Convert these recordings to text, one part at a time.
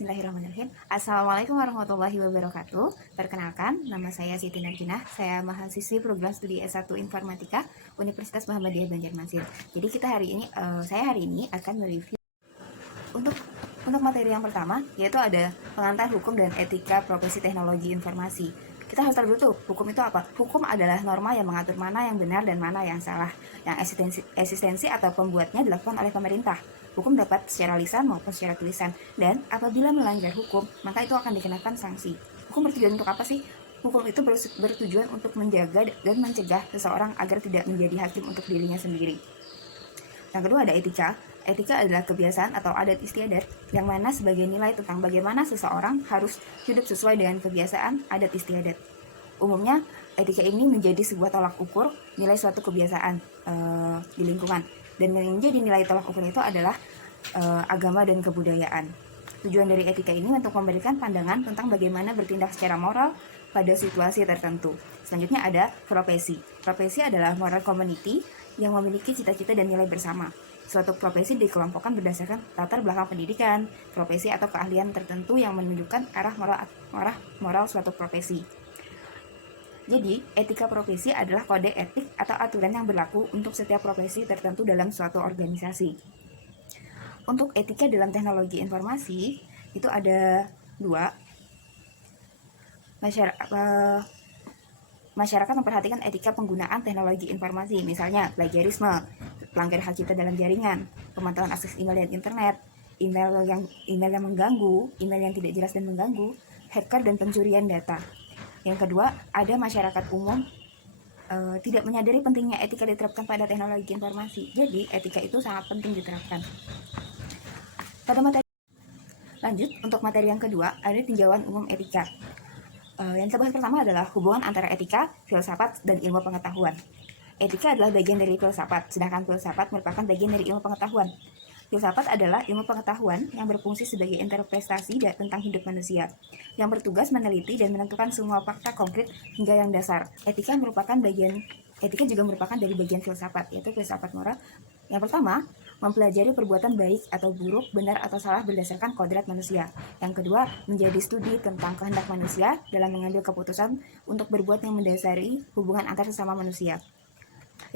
Bismillahirrahmanirrahim. Assalamualaikum warahmatullahi wabarakatuh. Perkenalkan, nama saya Siti Narjinah. Saya mahasiswi program studi S1 Informatika Universitas Muhammadiyah Banjarmasin. Jadi saya hari ini akan mereview untuk materi yang pertama, yaitu ada pengantar hukum dan etika profesi teknologi informasi. Kita harus tahu dulu, hukum itu apa? Hukum adalah norma yang mengatur mana yang benar dan mana yang salah, yang eksistensi atau pembuatnya dilakukan oleh pemerintah. Hukum dapat secara lisan maupun secara tulisan, dan apabila melanggar hukum, maka itu akan dikenakan sanksi. Hukum bertujuan untuk apa sih? Hukum itu bertujuan untuk menjaga dan mencegah seseorang agar tidak menjadi hakim untuk dirinya sendiri. Yang kedua ada etika. Etika adalah kebiasaan atau adat istiadat yang mana sebagai nilai tentang bagaimana seseorang harus hidup sesuai dengan kebiasaan adat istiadat. Umumnya, etika ini menjadi sebuah tolak ukur nilai suatu kebiasaan di lingkungan. Dan yang menjadi nilai tolak ukur itu adalah agama dan kebudayaan. Tujuan dari etika ini untuk memberikan pandangan tentang bagaimana bertindak secara moral pada situasi tertentu. Selanjutnya ada profesi. Profesi adalah moral community yang memiliki cita-cita dan nilai bersama. Suatu profesi dikelompokkan berdasarkan latar belakang pendidikan, profesi atau keahlian tertentu yang menunjukkan arah moral suatu profesi. Jadi, etika profesi adalah kode etik atau aturan yang berlaku untuk setiap profesi tertentu dalam suatu organisasi. Untuk etika dalam teknologi informasi, itu ada dua. Masyarakat memperhatikan etika penggunaan teknologi informasi, misalnya plagiarisme, pelanggaran hak cipta dalam jaringan, pemantauan akses email dan internet, email yang mengganggu, email yang tidak jelas dan mengganggu, hacker dan pencurian data. Yang kedua, ada masyarakat umum tidak menyadari pentingnya etika diterapkan pada teknologi informasi. Jadi, etika itu sangat penting diterapkan. Lanjut, untuk materi yang kedua, ada tinjauan umum etika. Yang kita bahas pertama adalah hubungan antara etika, filsafat, dan ilmu pengetahuan. Etika adalah bagian dari filsafat, sedangkan filsafat merupakan bagian dari ilmu pengetahuan. Filsafat adalah ilmu pengetahuan yang berfungsi sebagai interpretasi tentang hidup manusia, yang bertugas meneliti dan menentukan semua fakta konkret hingga yang dasar. Etika juga merupakan dari bagian filsafat, yaitu filsafat moral. Yang pertama, mempelajari perbuatan baik atau buruk, benar atau salah berdasarkan kodrat manusia. Yang kedua, menjadi studi tentang kehendak manusia dalam mengambil keputusan untuk berbuat yang mendasari hubungan antar sesama manusia.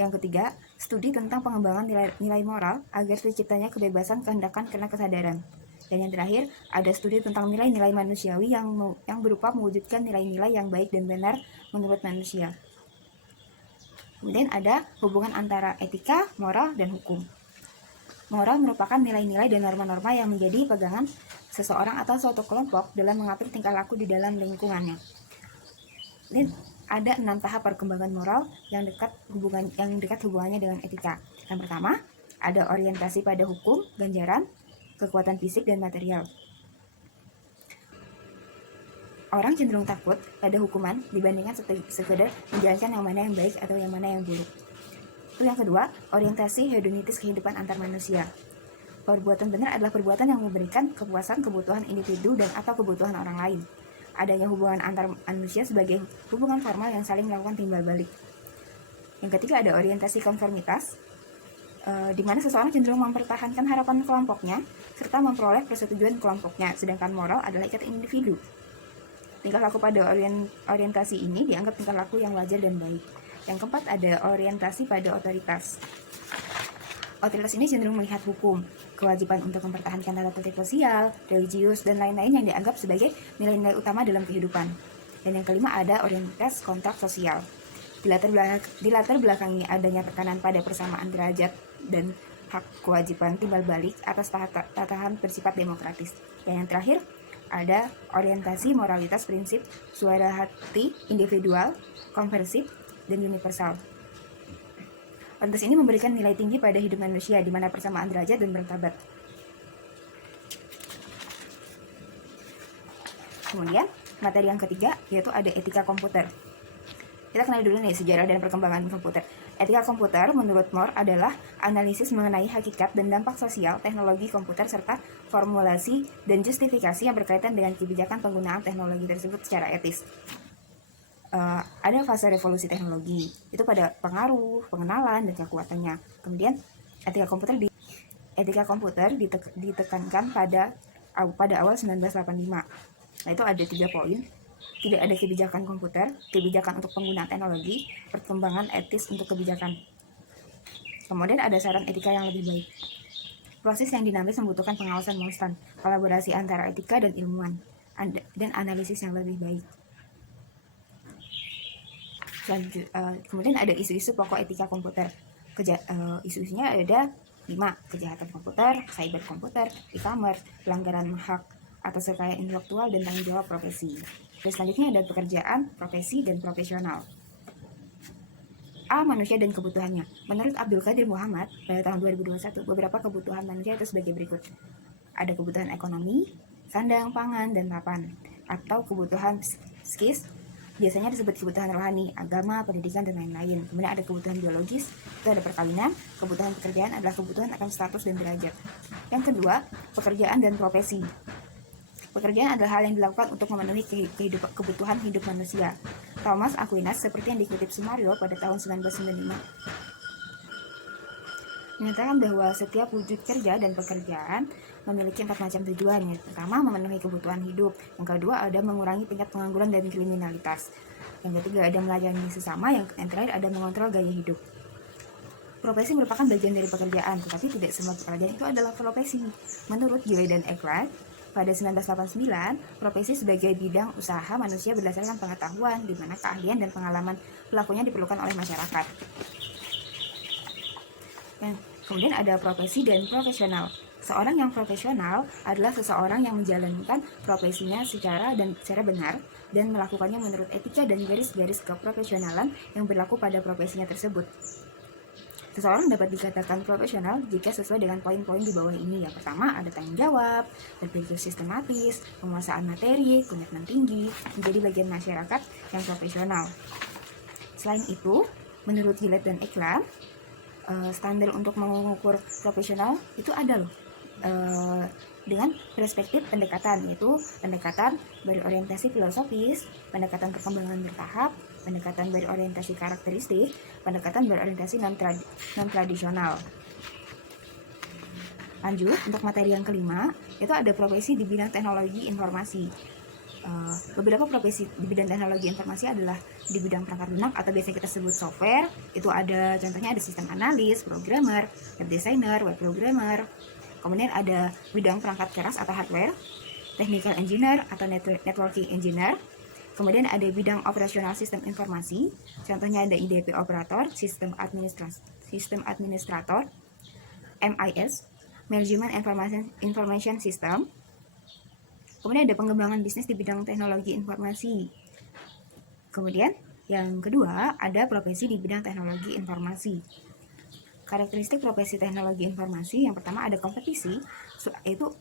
Yang ketiga, studi tentang pengembangan nilai moral agar terciptanya kebebasan kehendakan karena kesadaran. Dan yang terakhir, ada studi tentang nilai-nilai manusiawi yang berupa mewujudkan nilai-nilai yang baik dan benar menurut manusia. Kemudian ada hubungan antara etika, moral, dan hukum. Moral merupakan nilai-nilai dan norma-norma yang menjadi pegangan seseorang atau suatu kelompok dalam mengatur tingkah laku di dalam lingkungannya. Dan ada 6 tahap perkembangan moral yang dekat hubungannya dengan etika. Yang pertama, ada orientasi pada hukum, ganjaran, kekuatan fisik, dan material. Orang cenderung takut pada hukuman dibandingkan sekedar menjalankan yang mana yang baik atau yang mana yang buruk. Yang kedua, orientasi hedonitis kehidupan antar manusia. Perbuatan benar adalah perbuatan yang memberikan kepuasan kebutuhan individu dan atau kebutuhan orang lain. Adanya hubungan antar manusia sebagai hubungan formal yang saling melakukan timbal balik. Yang ketiga ada orientasi konformitas, di mana seseorang cenderung mempertahankan harapan kelompoknya serta memperoleh persetujuan kelompoknya, sedangkan moral adalah ikatan individu. Tingkah laku pada orientasi ini dianggap tingkah laku yang wajar dan baik. Yang keempat ada orientasi pada otoritas. Otoritas ini cenderung melihat hukum, kewajiban untuk mempertahankan tata tertib sosial, religius, dan lain-lain yang dianggap sebagai nilai-nilai utama dalam kehidupan. Dan yang kelima ada orientasi kontrak sosial. Dilatar belakangi adanya tekanan pada persamaan derajat dan hak kewajiban timbal balik atas tatahan bersifat demokratis. Dan yang terakhir ada orientasi moralitas prinsip suara hati individual, konversif, dan universal. Orientasi ini memberikan nilai tinggi pada hidup manusia di mana persamaan derajat dan martabat. Kemudian, materi yang ketiga yaitu ada etika komputer. Kita kenal dulu nih sejarah dan perkembangan komputer. Etika komputer menurut Moore adalah analisis mengenai hakikat dan dampak sosial teknologi komputer serta formulasi dan justifikasi yang berkaitan dengan kebijakan penggunaan teknologi tersebut secara etis. Ada fase revolusi teknologi, itu pada pengaruh, pengenalan, dan kekuatannya. Kemudian etika komputer ditekankan pada pada awal 1985. Nah, itu ada 3 poin. Tidak ada kebijakan komputer, kebijakan untuk penggunaan teknologi, perkembangan etis untuk kebijakan. Kemudian ada saran etika yang lebih baik. Proses yang dinamis membutuhkan pengawasan konstan, kolaborasi antara etika dan ilmuwan, dan analisis yang lebih baik. Kemudian ada isu-isu pokok etika komputer. Isu-isunya ada 5: kejahatan komputer, cyber komputer, e-commerce, pelanggaran hak atas kekayaan intelektual, dan tanggung jawab profesi. Terus selanjutnya ada pekerjaan, profesi, dan profesional. A. Manusia dan kebutuhannya. Menurut Abdul Qadir Muhammad pada tahun 2021, beberapa kebutuhan manusia itu sebagai berikut. Ada kebutuhan ekonomi, sandang, pangan, dan papan. Atau kebutuhan psikis, biasanya disebut kebutuhan rohani, agama, pendidikan, dan lain-lain. Kemudian ada kebutuhan biologis, itu ada perkawinan. Kebutuhan pekerjaan adalah kebutuhan akan status dan derajat. Yang kedua, pekerjaan dan profesi. Pekerjaan adalah hal yang dilakukan untuk memenuhi kebutuhan hidup manusia. Thomas Aquinas, seperti yang dikutip Sumario pada tahun 1995, menyatakan bahwa setiap wujud kerja dan pekerjaan memiliki 4 macam tujuan. Yang pertama, memenuhi kebutuhan hidup. Yang kedua, ada mengurangi tingkat pengangguran dan kriminalitas. Yang ketiga, ada melayani sesama. Yang terakhir, ada mengontrol gaya hidup. Profesi merupakan bagian dari pekerjaan, tetapi tidak semua pekerjaan itu adalah profesi. Menurut Gilley dan Eckert, pada 1989, profesi sebagai bidang usaha manusia berdasarkan pengetahuan, di mana keahlian dan pengalaman pelakunya diperlukan oleh masyarakat. Kemudian ada profesi dan profesional. Seorang yang profesional adalah seseorang yang menjalankan profesinya secara benar dan melakukannya menurut etika dan garis-garis keprofesionalan yang berlaku pada profesinya tersebut. Seseorang dapat dikatakan profesional jika sesuai dengan poin-poin di bawah ini. Yang pertama, ada tanggung jawab, berpikir sistematis, penguasaan materi, komitmen tinggi, menjadi bagian masyarakat yang profesional. Selain itu, menurut Gilley dan Eckert, standar untuk mengukur profesional itu ada loh, dengan perspektif pendekatan, yaitu pendekatan berorientasi filosofis, pendekatan perkembangan bertahap, pendekatan berorientasi karakteristik, pendekatan berorientasi non-tradisional. Lanjut, untuk materi yang kelima, itu ada profesi di bidang teknologi informasi. Beberapa profesi di bidang teknologi informasi adalah di bidang perangkat lunak atau biasa kita sebut software. Itu ada contohnya ada sistem analis, programmer, web designer, web programmer. Kemudian ada bidang perangkat keras atau hardware, technical engineer atau networking engineer. Kemudian ada bidang operasional sistem informasi, contohnya ada IDP operator, sistem administrator, MIS, management information system. Kemudian ada pengembangan bisnis di bidang teknologi informasi. Kemudian yang kedua ada profesi di bidang teknologi informasi. Karakteristik profesi teknologi informasi, yang pertama ada kompetisi, yaitu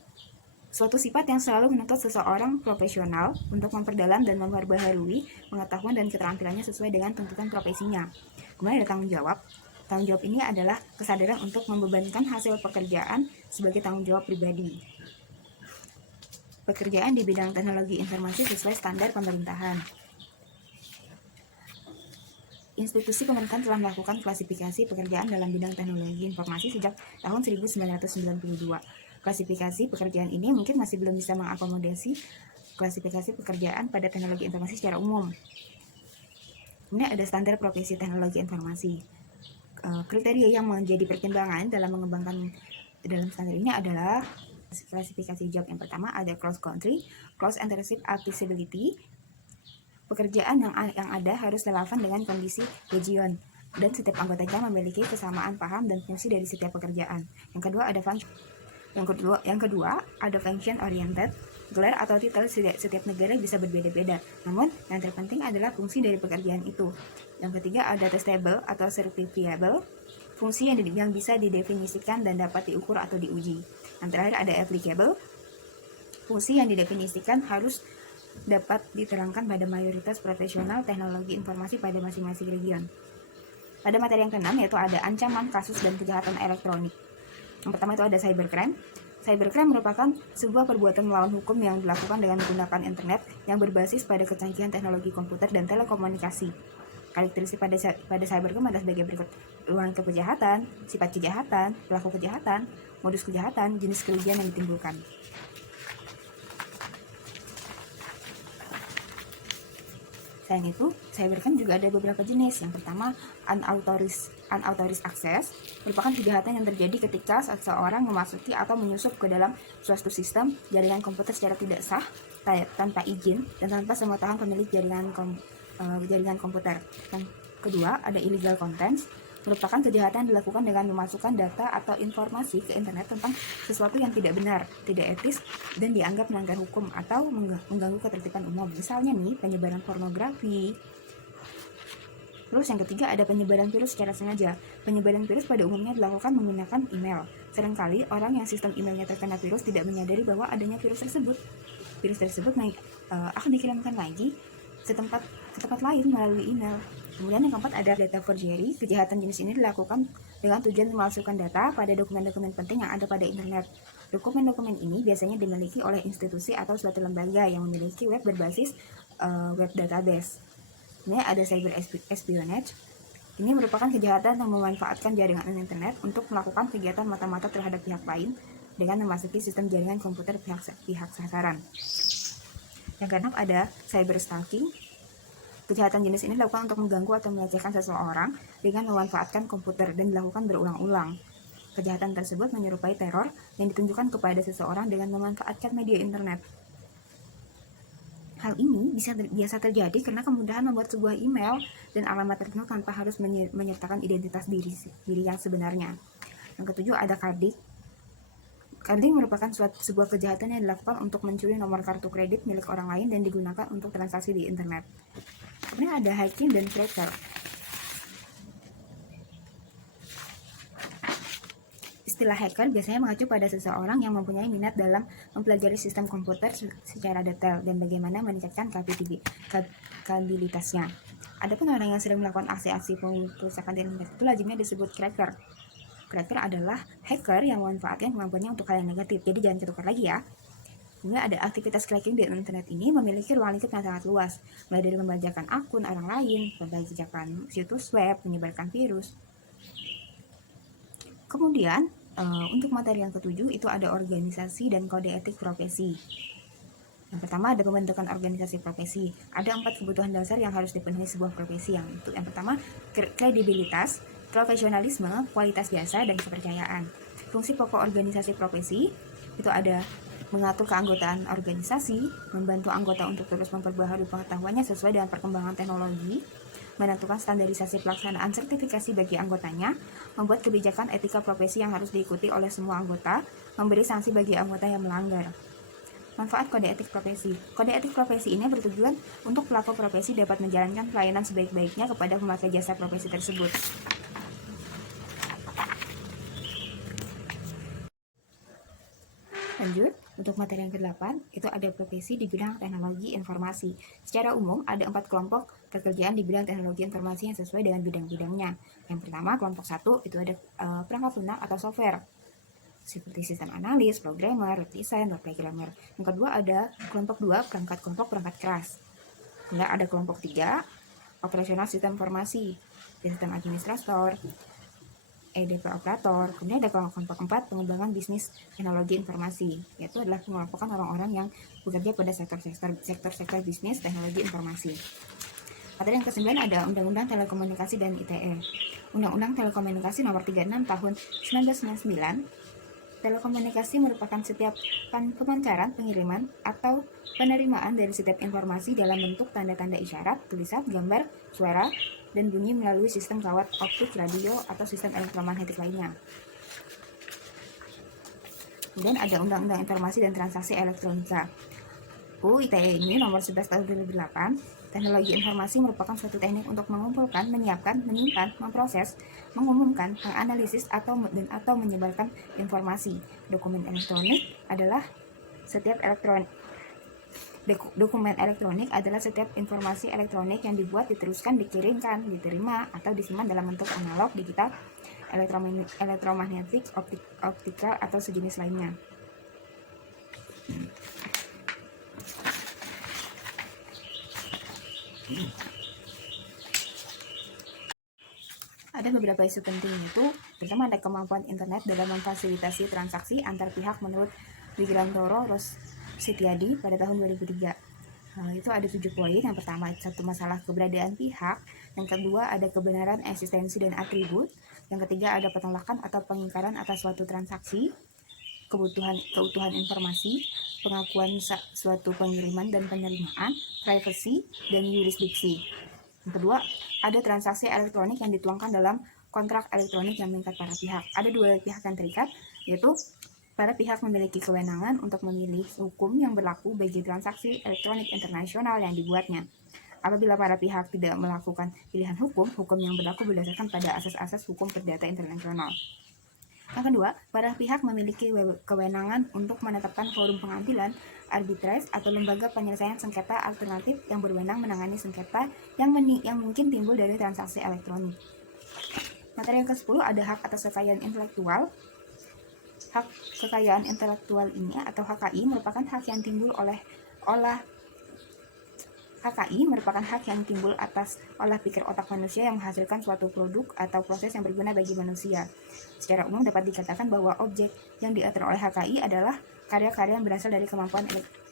suatu sifat yang selalu menuntut seseorang profesional untuk memperdalam dan memperbaharui pengetahuan dan keterampilannya sesuai dengan tuntutan profesinya. Kemudian ada tanggung jawab. Tanggung jawab ini adalah kesadaran untuk membebankan hasil pekerjaan sebagai tanggung jawab pribadi. Pekerjaan di bidang teknologi informasi sesuai standar pemerintahan. Institusi pemerintahan telah melakukan klasifikasi pekerjaan dalam bidang teknologi informasi sejak tahun 1992. Klasifikasi pekerjaan ini mungkin masih belum bisa mengakomodasi klasifikasi pekerjaan pada teknologi informasi secara umum. Kemudian ada standar profesi teknologi informasi. Kriteria yang menjadi pertimbangan dalam mengembangkan dalam standar ini adalah klasifikasi job. Yang pertama ada cross country, cross internship accessibility. Pekerjaan yang ada harus relevan dengan kondisi region dan setiap anggotanya memiliki kesamaan paham dan fungsi dari setiap pekerjaan. Yang kedua ada function oriented. Gelar atau titel setiap negara bisa berbeda-beda, namun yang terpenting adalah fungsi dari pekerjaan itu. Yang ketiga ada testable atau certifiable, fungsi yang bisa didefinisikan dan dapat diukur atau diuji. Yang terakhir ada applicable, fungsi yang didefinisikan harus dapat diterangkan pada mayoritas profesional teknologi informasi pada masing-masing region. Pada materi yang keenam yaitu ada ancaman, kasus, dan kejahatan elektronik. Yang pertama itu ada cybercrime. Cybercrime merupakan sebuah perbuatan melawan hukum yang dilakukan dengan menggunakan internet yang berbasis pada kecanggihan teknologi komputer dan telekomunikasi. Karakteristik pada cybercrime adalah sebagai berikut: ruang kejahatan, sifat kejahatan, pelaku kejahatan, modus kejahatan, jenis kerugian yang ditimbulkan. Selain itu, cybercrime juga ada beberapa jenis. Yang pertama, unauthorized access merupakan kejahatan yang terjadi ketika seseorang memasuki atau menyusup ke dalam suatu sistem jaringan komputer secara tidak sah, tanpa izin, dan tanpa sepengetahuan pemilik jaringan komputer. Yang kedua, ada illegal contents, merupakan kejahatan yang dilakukan dengan memasukkan data atau informasi ke internet tentang sesuatu yang tidak benar, tidak etis, dan dianggap melanggar hukum atau mengganggu ketertiban umum. Misalnya nih, penyebaran pornografi. Terus yang ketiga ada penyebaran virus secara sengaja. Penyebaran virus pada umumnya dilakukan menggunakan email. Seringkali orang yang sistem emailnya terkena virus tidak menyadari bahwa adanya virus tersebut. Virus tersebut akan dikirimkan lagi ke tempat lain melalui email. Kemudian yang keempat ada data forgery. Kejahatan jenis ini dilakukan dengan tujuan memalsukan data pada dokumen-dokumen penting yang ada pada internet. Dokumen-dokumen ini biasanya dimiliki oleh institusi atau suatu lembaga yang memiliki web berbasis web database. Ini ada cyber espionage. Ini merupakan kejahatan yang memanfaatkan jaringan internet untuk melakukan kegiatan mata-mata terhadap pihak lain dengan memasuki sistem jaringan komputer pihak sasaran. Yang keenam ada cyber stalking. Kejahatan jenis ini dilakukan untuk mengganggu atau melecehkan seseorang dengan memanfaatkan komputer dan dilakukan berulang-ulang. Kejahatan tersebut menyerupai teror yang ditunjukkan kepada seseorang dengan memanfaatkan media internet. Hal ini biasa terjadi karena kemudahan membuat sebuah email dan alamat tertentu tanpa harus menyertakan identitas diri yang sebenarnya. Yang ketujuh ada carding. Carding merupakan sebuah kejahatan yang dilakukan untuk mencuri nomor kartu kredit milik orang lain dan digunakan untuk transaksi di internet. Kemudian ada hacking dan cracker. Istilah hacker biasanya mengacu pada seseorang yang mempunyai minat dalam mempelajari sistem komputer secara detail dan bagaimana meningkatkan kapabilitasnya. Adapun orang yang sering melakukan aksi-aksi perusakan di internet itu lazimnya disebut cracker. Cracker adalah hacker yang memanfaatkan kemampuannya untuk hal yang negatif. Jadi jangan ketukar lagi ya. Kemudian ada aktivitas cracking di internet ini memiliki ruang lingkup yang sangat luas, mulai dari membajakan akun orang lain, membajakan situs web, menyebarkan virus. Kemudian untuk materi yang ketujuh itu ada organisasi dan kode etik profesi. Yang pertama ada pembentukan organisasi profesi. Ada 4 kebutuhan dasar yang harus dipenuhi sebuah profesi. Yang pertama kredibilitas, profesionalisme, kualitas jasa, dan kepercayaan. Fungsi pokok organisasi profesi itu ada mengatur keanggotaan organisasi, membantu anggota untuk terus memperbaharui pengetahuannya sesuai dengan perkembangan teknologi, menentukan standarisasi pelaksanaan sertifikasi bagi anggotanya, membuat kebijakan etika profesi yang harus diikuti oleh semua anggota, memberi sanksi bagi anggota yang melanggar. Manfaat kode etik profesi. Kode etik profesi ini bertujuan untuk pelaku profesi dapat menjalankan pelayanan sebaik-baiknya kepada pemakai jasa profesi tersebut. Lanjut, untuk materi yang ke-8, itu ada profesi di bidang teknologi informasi. Secara umum, ada 4 kelompok pekerjaan di bidang teknologi informasi yang sesuai dengan bidang-bidangnya. Yang pertama, kelompok 1, itu ada perangkat lunak atau software, seperti sistem analis, programmer, web design, web programmer. Yang kedua, ada kelompok 2, perangkat keras. Kemudian ada kelompok 3, operasional sistem informasi, sistem administrator, EDP operator. Kemudian ada kelompok 4, pengembangan bisnis teknologi informasi, yaitu adalah pengelompokan orang-orang yang bekerja pada sektor bisnis teknologi informasi. Materi yang ke-9 ada Undang-Undang Telekomunikasi dan ITE. Undang-Undang Telekomunikasi Nomor 36 Tahun 1999. Telekomunikasi merupakan setiap pemancaran, pengiriman, atau penerimaan dari setiap informasi dalam bentuk tanda-tanda isyarat, tulisan, gambar, suara, dan bunyi melalui sistem kawat optik, radio, atau sistem elektromagnetik lainnya. Kemudian ada Undang-Undang Informasi dan Transaksi Elektronika. ITE ini nomor 11 tahun 2008. Teknologi informasi merupakan suatu teknik untuk mengumpulkan, menyiapkan, menyimpan, memproses, mengumumkan, menganalisis, atau menyebarkan informasi. Dokumen elektronik adalah setiap dokumen elektronik adalah setiap informasi elektronik yang dibuat, diteruskan, dikirimkan, diterima, atau disimpan dalam bentuk analog, digital, elektromagnetik, optikal, atau sejenis lainnya. Ada beberapa isu penting itu, pertama ada kemampuan internet dalam memfasilitasi transaksi antar pihak menurut Wigrantoro Rossitiadi pada tahun 2003. Itu ada 7 poin. Yang pertama, satu masalah keberadaan pihak. Yang kedua, ada kebenaran, eksistensi, dan atribut. Yang ketiga, ada penolakan atau pengingkaran atas suatu transaksi. Keutuhan informasi, pengakuan suatu pengiriman dan penerimaan, privacy, dan yurisdiksi. Yang kedua, ada transaksi elektronik yang dituangkan dalam kontrak elektronik yang mengikat para pihak. Ada 2 pihak yang terikat, yaitu para pihak memiliki kewenangan untuk memilih hukum yang berlaku bagi transaksi elektronik internasional yang dibuatnya. Apabila para pihak tidak melakukan pilihan hukum yang berlaku berdasarkan pada asas-asas hukum perdata internasional. Yang kedua, para pihak memiliki kewenangan untuk menetapkan forum pengadilan, arbitrase, atau lembaga penyelesaian sengketa alternatif yang berwenang menangani sengketa yang mungkin timbul dari transaksi elektronik. Materi yang ke-10 ada hak atas kekayaan intelektual. Hak kekayaan intelektual ini atau HKI merupakan hak yang timbul atas olah pikir otak manusia yang menghasilkan suatu produk atau proses yang berguna bagi manusia. Secara umum dapat dikatakan bahwa objek yang diatur oleh HKI adalah karya-karya yang berasal dari kemampuan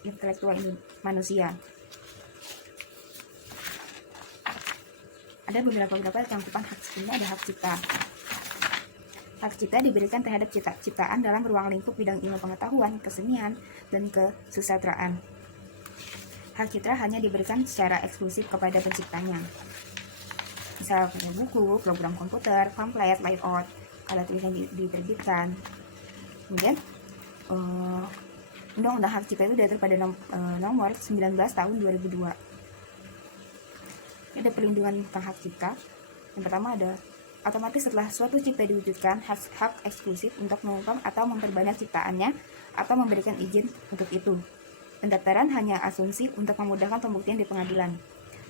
intelektual manusia. Ada beberapa cangkupan hak cipta. Ada hak cipta. Hak cipta diberikan terhadap ciptaan dalam ruang lingkup bidang ilmu pengetahuan, kesenian, dan kesusastraan. Hak cipta hanya diberikan secara eksklusif kepada penciptanya. Misal pada buku, program komputer, pamflet, layout, kalau tulisan diterbitkan. Kemudian Undang-Undang Hak Cipta itu diatur pada nomor 19 tahun 2002. Ada perlindungan tentang hak cipta. Yang pertama ada otomatis setelah suatu cipta diwujudkan, hak eksklusif untuk mengembang atau memperbanyak ciptaannya atau memberikan izin untuk itu. Pendaftaran hanya asumsi untuk memudahkan pembuktian di pengadilan.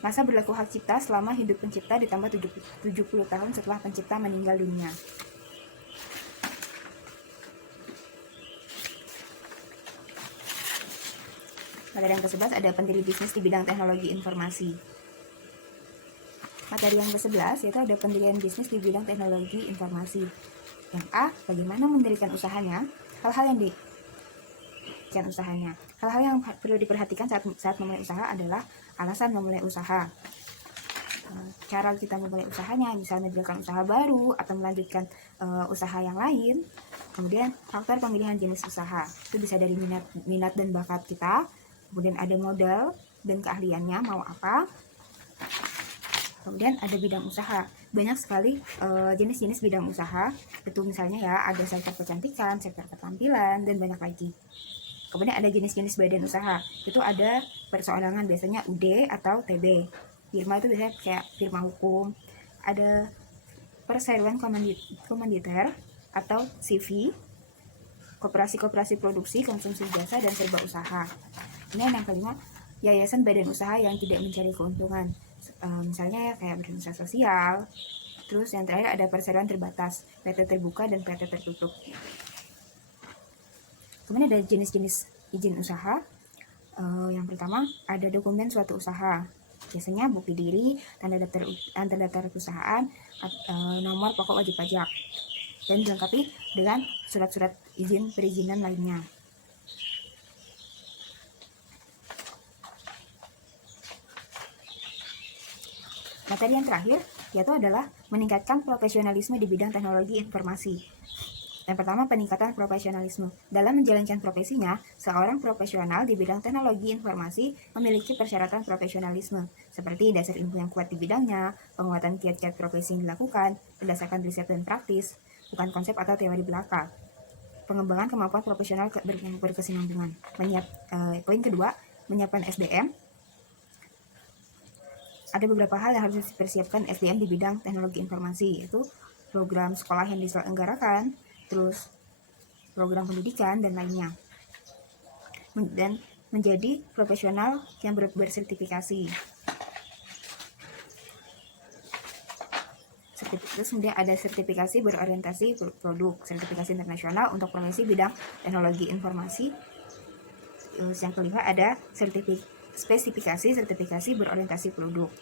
Masa berlaku hak cipta selama hidup pencipta ditambah 70 tahun setelah pencipta meninggal dunia. Materi yang ke-11 ada pendiri bisnis di bidang teknologi informasi. Materi yang ke-11 yaitu ada pendirian bisnis di bidang teknologi informasi. Yang A, bagaimana mendirikan usahanya. Hal-hal yang perlu diperhatikan saat memulai usaha adalah alasan memulai usaha. Cara kita memulai usahanya, misalnya mendirikan usaha baru atau melanjutkan usaha yang lain. Kemudian faktor pemilihan jenis usaha, itu bisa dari minat dan bakat kita. Kemudian ada modal dan keahliannya, mau apa. Kemudian ada bidang usaha, banyak sekali jenis-jenis bidang usaha. Itu misalnya ya ada sektor kecantikan, sektor ketampilan, dan banyak lagi. Kemudian ada jenis-jenis badan usaha, itu ada perseorangan, biasanya UD atau TB. Firma itu biasanya kayak firma hukum. Ada perseroan komanditer atau CV, koperasi produksi, konsumsi jasa, dan serba usaha. Kemudian yang kelima, yayasan badan usaha yang tidak mencari keuntungan. Misalnya ya kayak badan usaha sosial. Terus yang terakhir ada perseroan terbatas, PT terbuka dan PT tertutup. Kemudian ada jenis-jenis izin usaha. Yang pertama ada dokumen suatu usaha, biasanya bukti diri, tanda daftar perusahaan, nomor pokok wajib pajak, dan dilengkapi dengan surat-surat perizinan lainnya. Materi yang terakhir yaitu adalah meningkatkan profesionalisme di bidang teknologi informasi. Yang pertama, peningkatan profesionalisme. Dalam menjalankan profesinya, seorang profesional di bidang teknologi informasi memiliki persyaratan profesionalisme, seperti dasar ilmu yang kuat di bidangnya, penguatan kiat-kiat profesi yang dilakukan berdasarkan riset dan praktis, bukan konsep atau teori belaka. Pengembangan kemampuan profesional berkesinambungan. Poin kedua, menyiapkan SDM. Ada beberapa hal yang harus dipersiapkan SDM di bidang teknologi informasi, yaitu program sekolah yang diselenggarakan, terus program pendidikan, dan lainnya. Dan menjadi profesional yang bersertifikasi. Terus kemudian ada sertifikasi berorientasi produk, sertifikasi internasional untuk profesi bidang teknologi informasi. Terus yang kelima ada spesifikasi sertifikasi berorientasi produk,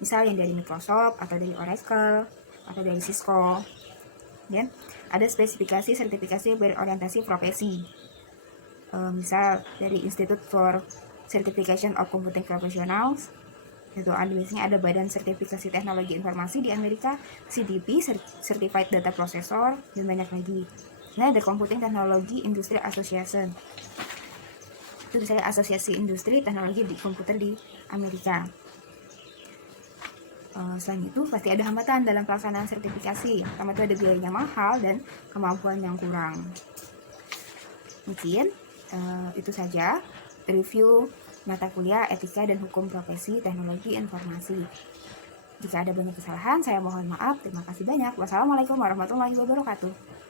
misal yang dari Microsoft atau dari Oracle atau dari Cisco. Dan ada spesifikasi sertifikasi berorientasi profesi, misal dari Institute for Certification of Computing Professionals. Itu biasanya ada Badan Sertifikasi Teknologi Informasi di Amerika, CDP, Certified Data Processor, dan banyak lagi. Nah, ada Computing Technology Industry Association. Itu misalnya asosiasi industri teknologi di komputer di Amerika. Selain itu pasti ada hambatan dalam pelaksanaan sertifikasi. Pertama itu ada biayanya mahal dan kemampuan yang kurang. Mungkin itu saja review mata kuliah etika dan hukum profesi teknologi informasi. Jika ada banyak kesalahan, saya mohon maaf. Terima kasih banyak. Wassalamualaikum warahmatullahi wabarakatuh.